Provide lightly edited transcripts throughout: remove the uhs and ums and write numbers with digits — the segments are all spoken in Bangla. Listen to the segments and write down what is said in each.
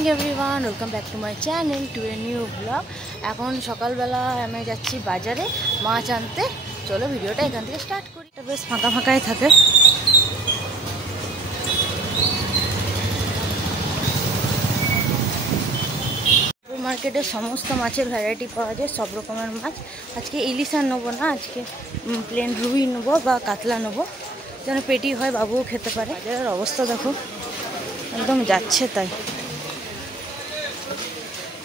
Morning everyone, welcome back to my channel to a new blog. এখন সকালবেলা আমি যাচ্ছি বাজারে মাছ আনতে। চলো ভিডিওটা এখান থেকে স্টার্ট করি। এটা বেশ ফাঁকা ফাঁকাই থাকে। মার্কেটে সমস্ত মাছের ভ্যারাইটি পাওয়া যায়, সব রকমের মাছ। আজকে ইলিশ আর নেবো না, আজকে প্লেন রুই নেবো বা কাতলা নেবো, যেন পেটি হয়, বাবুও খেতে পারে। বাজারের অবস্থা দেখো, একদম যাচ্ছে তাই।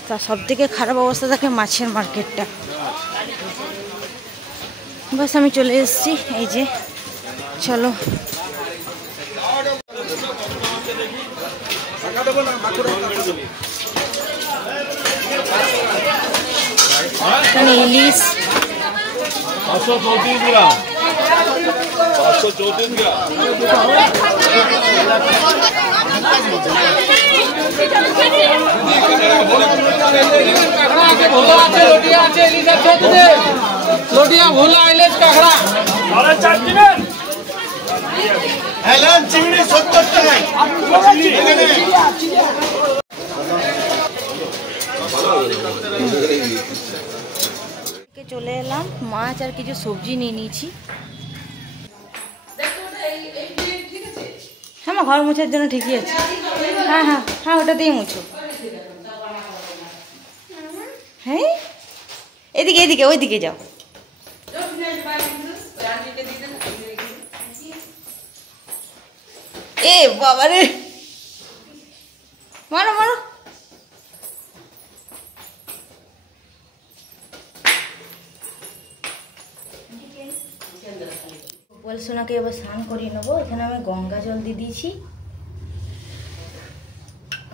তা সব থেকে খারাপ অবস্থা থাকে মাছের মার্কেটটা। বাস আমি চলে এসেছি, এই যে চলো। এখানে ইলিশ 534 গ্রাম 534 গ্রাম। लोटिया भोला इलेज काकड़ा আরে চার দিবেন। হেলান চিংড়ি 70 টাকা। চলে এলাম, মাছ আর কিছু সবজি নিয়ে নিয়েছি। হ্যাঁ, ঘর মোছার জন্য ঠিকই আছে। হ্যাঁ হ্যাঁ হ্যাঁ, ওটাতেই মুছো। হ্যাঁ, এদিকে এদিকে ওইদিকে যাও। এ বাবারে, মারো মারো। সোনাকে এবার স্নান করিয়ে নেবো। এখানে আমি গঙ্গা জল দিয়ে দিয়েছি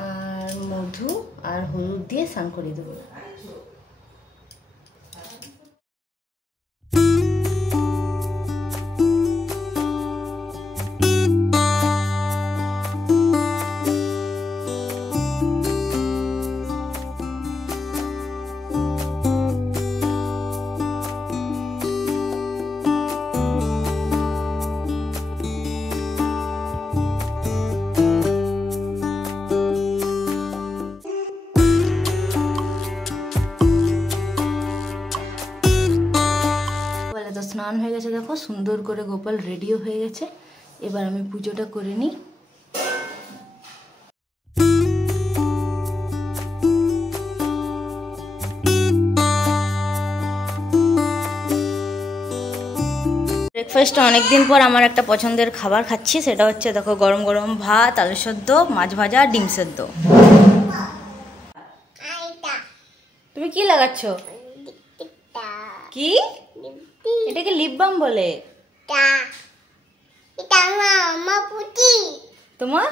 আর মধু আর হলুদ দিয়ে স্নান করিয়ে দেবো। স্নান হয়ে গেছে, দেখো সুন্দর করে গোপাল রেডিও হয়ে গেছে। এবার আমি পুজোটা করে নিই। ব্রেকফাস্টটা অনেকদিন পর আমার একটা পছন্দের খাবার খাচ্ছি, সেটা হচ্ছে দেখো গরম গরম ভাত, আলু সেদ্ধ, মাছ ভাজা, ডিম সেদ্ধ। তুমি কি লাগাচ্ছ? কি এটাকে লিপ বাম বলে? তোমার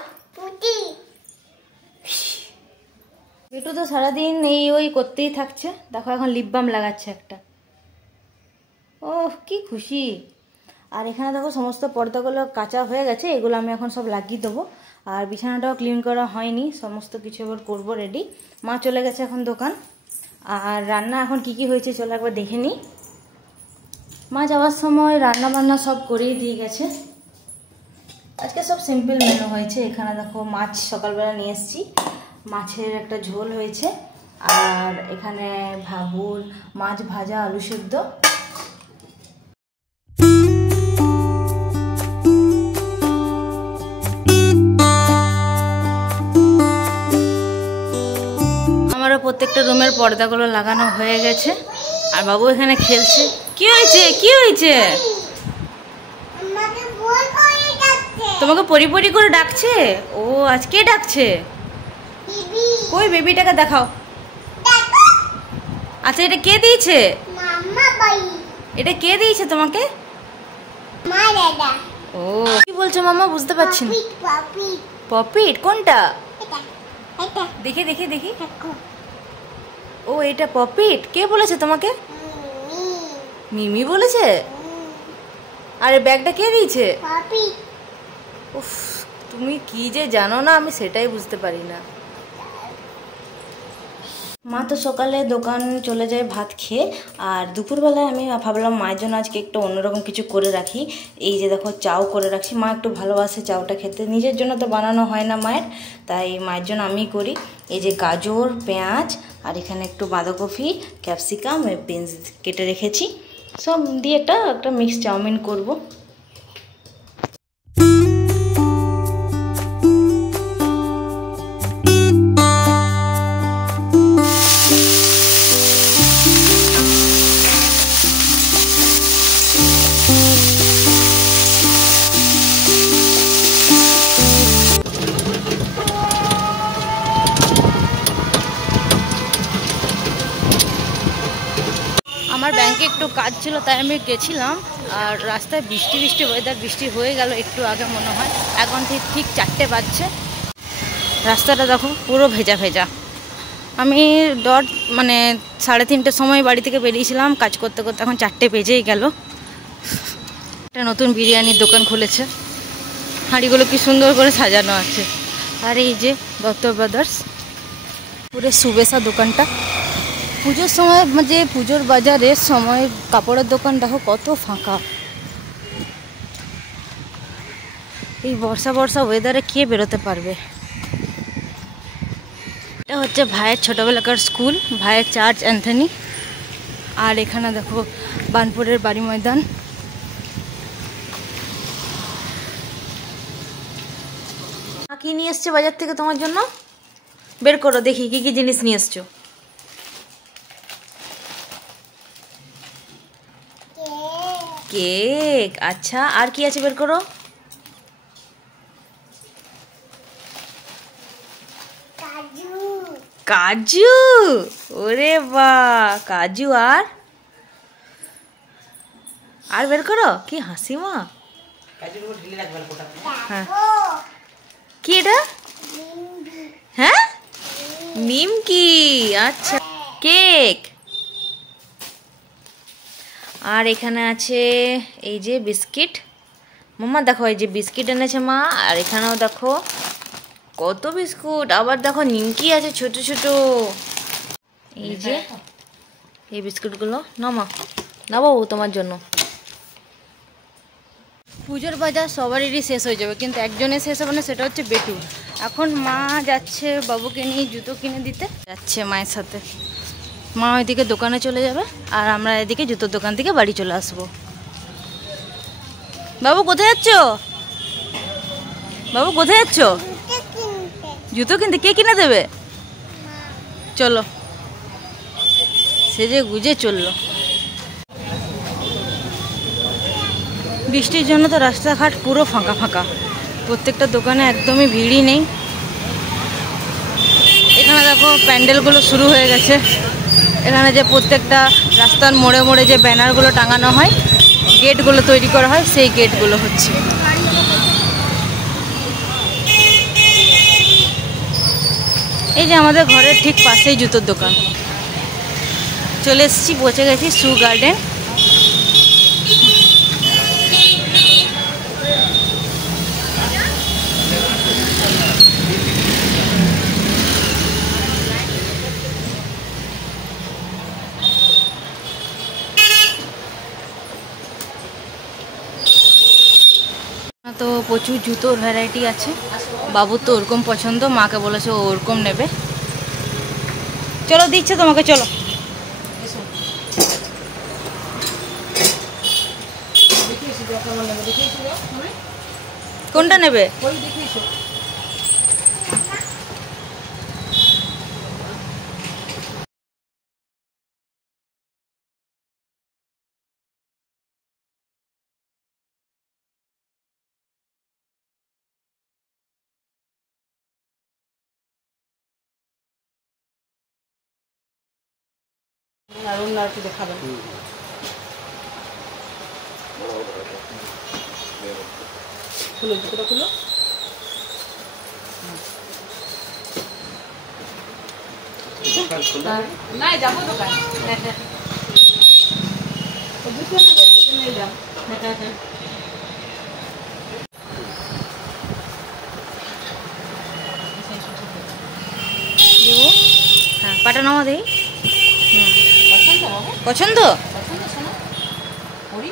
একটু তো সারাদিন এই ওই করতেই থাকছে। দেখো এখন লিপ বাম লাগাচ্ছে একটা। ওহ কি খুশি। আর এখানে দেখো সমস্ত পর্দাগুলো কাঁচা হয়ে গেছে, এগুলো আমি এখন সব লাগিয়ে দেবো। আর বিছানাটাও ক্লিন করা হয়নি, সমস্ত কিছু এবার করবো রেডি। মা চলে গেছে এখন দোকান। আর রান্না এখন কি কি হয়েছে চলো একবার দেখে নিই। মা যাওয়ার সময় রান্না বান্না সব করেই দিয়ে গেছে। আজকে সব সিম্পল মেনু হয়েছে। এখানে দেখো মাছ সকালবেলা নিয়ে এসেছি, মাছের একটা ঝোল হয়েছে। আর এখানে ভাবুর মাছ ভাজা, আলু সেদ্ধ। আমারও প্রত্যেকটা রুমের পর্দাগুলো লাগানো হয়ে গেছে। আর বাবু এখানে খেলছে। কি হয়েছে কি হয়েছে? তোমাকে পরি পরি করে ডাকছে? ও আজকে ডাকছে? কই বেবিটাকে দেখাও। আচ্ছা এটা কে দিয়েছে? এটা কে দিয়েছে তোমাকে? ও কি বলছো মামা, বুঝতে পারছি না। পপিট কোনটা? দেখি দেখি দেখি। ও এটা পপিট। কে বলেছে তোমাকে? মিমি বলেছে। আরে ব্যাগটা কে দিয়েছে? উফ, তুমি কি যে জানো না, আমি সেটাই বুঝতে পারি না। মা তো সকালে দোকান চলে যায় ভাত খেয়ে, আর দুপুরবেলায় আমি ভাবলাম মায়ের জন্য আজকে একটু অন্যরকম কিছু করে রাখি। এই যে দেখো চাও করে রাখছি, মা একটু ভালোবাসে চাউটা খেতে, নিজের জন্য তো বানানো হয় না মায়ের, তাই মায়ের জন্য আমি করি। এই যে গাজর, পেঁয়াজ আর এখানে একটু বাঁধাকপি, ক্যাপসিকাম, বিনস কেটে রেখেছি, সব দিয়ে একটা মিক্স চাউমিন করব। আমার ব্যাংকে একটু কাজ ছিল, তাই আমি গেছিলাম। আর রাস্তায় বৃষ্টি ওয়েদার, বৃষ্টি হয়ে গেল একটু আগে মনে হয়, এখন ঠিক 4টে বাজছে। রাস্তাটা দেখো পুরো ভেজা ভেজা। আমি মানে 3:30 সময় বাড়ি থেকে বেরিয়েছিলাম কাজ করতে করতে, এখন 4টে বেজেই গেল। একটা নতুন বিরিয়ানির দোকান খুলেছে, হাঁড়িগুলো কি সুন্দর করে সাজানো আছে। আর এই যে দত্ত ব্রাদার্স, পুরো সুবেশা দোকানটা। পুজোর সময় যে পুজোর বাজারের সময় কাপড়ের দোকান দেখো কত ফাঁকা। এই বর্ষা ওয়েদারে কে বেরোতে পারবে। এটা হচ্ছে ভাইয়ের ছোটোবেলাকার স্কুল, ভাইয়ের চার্চ অ্যান্থনি। আর এখানে দেখো বানপুরের বাড়ি ময়দান। কি নিয়ে এসছে বাজার থেকে তোমার জন্য? বের করো দেখি কি কি জিনিস নিয়ে এসছো। কেক, আচ্ছা, আর কি আছে বের করো। কাজু, ওরে বাহ, কাজু। আর বের করো, কি হাসি মা। হ্যাঁ, কি এটা? হ্যাঁ, নিমকি, আচ্ছা। কেক, আর এখানে আছে এই যে বিস্কিট। মাম্মা দেখো এই যে বিস্কিট এনেছে মা, আর এখানেও দেখো কত বিস্কুট। আবার দেখো নিমকি আছে ছোট ছোট। এই যে এই বিস্কুটগুলো নাও মা, নাও বাবু তোমার জন্য। পুজোর বাজার সবারই শেষ হয়ে যাবে, কিন্তু একজনের শেষ হবে না, সেটা হচ্ছে বেটু। এখন মা যাচ্ছে বাবুকে নিয়ে জুতো কিনে দিতে, যাচ্ছে মায়ের সাথে। মা ওইদিকে দোকানে চলে যাবে, আর আমরা এদিকে জুতোর দোকান থেকে বাড়ি চলে আসবো। বাবু কোথায় যাচ্ছ? বাবু কোথায় যাচ্ছ? জুতো কিনতে। কে কিনে দেবে? চলো, সেজে গুজে চললো। বৃষ্টির জন্য তো রাস্তাঘাট পুরো ফাঁকা ফাঁকা, প্রত্যেকটা দোকানে একদমই ভিড়ই নেই। এখানে দেখো প্যান্ডেলগুলো শুরু হয়ে গেছে। এখানে যে প্রত্যেকটা রাস্তার মোড়ে মোড়ে যে ব্যানারগুলো টাঙানো হয়, গেটগুলো তৈরি করা হয়, সেই গেটগুলো হচ্ছে। এই যে আমাদের ঘরের ঠিক পাশেই জুতোর দোকান। চলে এসেছি, পৌঁছে গেছি শু গার্ডেন। তো প্রচুর জুতোর ভ্যারাইটি আছে। বাবুর তো ওরকম পছন্দ, মাকে বলেছে ও ওরকম নেবে। চলো দিচ্ছে তোমাকে, চলো। কোনটা নেবে? দেখাবেন খুলো, জুতোটা খুলো। না যাবো দোকান, হ্যাঁ কাটা নামা দেই। পছন্দ বাবু? পছন্দ? পছন্দ শোনো? করি?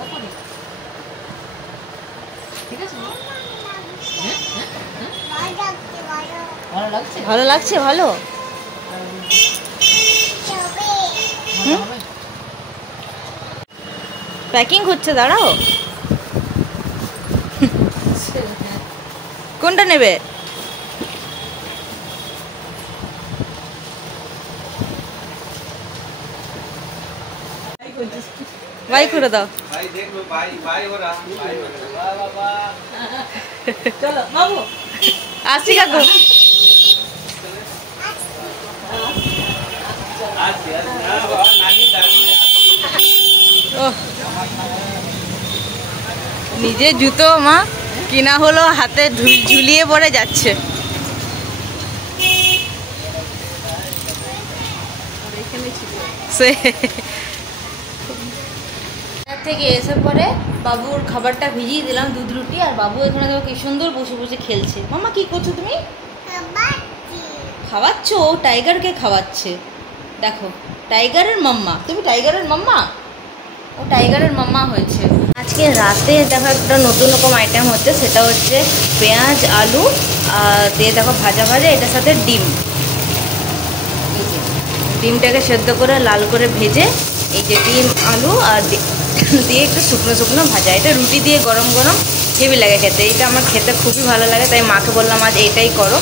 ও করি? ঠিক আছে বাবু? হ্যাঁ? হ্যাঁ? হ্যাঁ? ভালো লাগছে? ভালো লাগছে? ভালো। মজা হবে? প্যাকিং হচ্ছে, দাঁড়াও। কোনটা নেবে? বাই করে দাও। भाई देख लो भाई भाई हो रहा भाई हो रहा वाह वाह চলো বাবু। আসছি কাকু। आज यार नानी दादी ওহ, নিজে জুতো মা কিনা হলো, হাতে ঝুলিয়ে পড়ে যাচ্ছে। সে থেকে এসে পরে বাবুর খাবারটা ভিজিয়ে দিলাম, দুধ রুটি, আর বাবু এখানে দেখো কি সুন্দর বসে বসে খেলছে। মামা কি করছো তুমি? খাওয়াচ্ছ? ও টাইগারকে খাওয়াচ্ছে। দেখো, টাইগারের মাম্মা। তুমি টাইগারের মাম্মা? ও টাইগারের মাম্মা হয়েছে। আজকে রাতে দেখো একটা নতুন রকম আইটেম হচ্ছে, সেটা হচ্ছে পেঁয়াজ আলু দিয়ে দেখো ভাজা ভাজা, এটার সাথে ডিম। ডিমটাকে সেদ্ধ করে লাল করে ভেজে, এই যে ডিম আলু আর দিয়ে একটু শুকনো শুকনো ভাজা, এটা রুটি দিয়ে গরম গরম হেভি লাগে খেতে। এটা আমার খেতে খুবই ভালো লাগে, তাই মাকে বললাম আজ এইটাই করো।